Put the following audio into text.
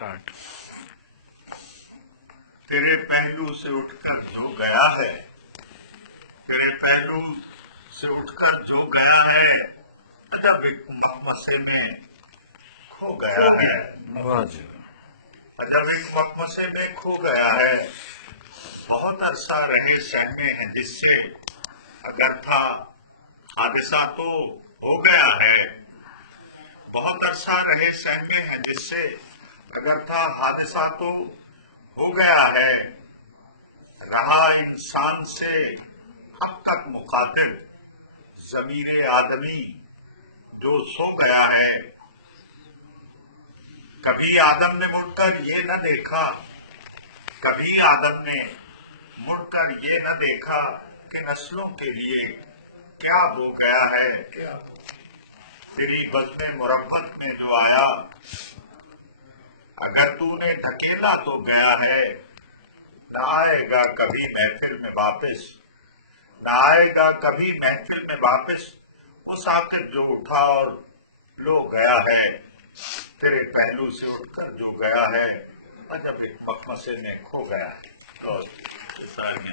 Start. तेरे पहलू से उठकर जो गया है, तेरे पहलू से उठकर जो गया है, अजब एक मकमसे में खो गया है। अजब एक मकमसे में खो गया है। बहुत अरसा रहे सहमे हैं जिससे, अगर था हादसा तो हो गया है। बहुत अरसा रहे सहमे हैं जिससे, अगर था हादसा तो हो गया है। रहा इंसान से हम तक मुखातिब ज़मीरे आदमी जो सो गया है। कभी आदम ने मुड़कर ये न देखा, कभी आदम ने मुड़कर ये न देखा कि नस्लों के लिए क्या हो गया है। क्या दिली बज़्म मुरब्बत में जो आया, अगर तूने धकेला तो गया है। न आएगा कभी महफिल में वापस, न आएगा कभी महफिल में वापस वो साकिब जो उठा और लो गया है। तेरे पहलू से उठकर जो गया है, अजब एक मकमसे में खो गया है। तो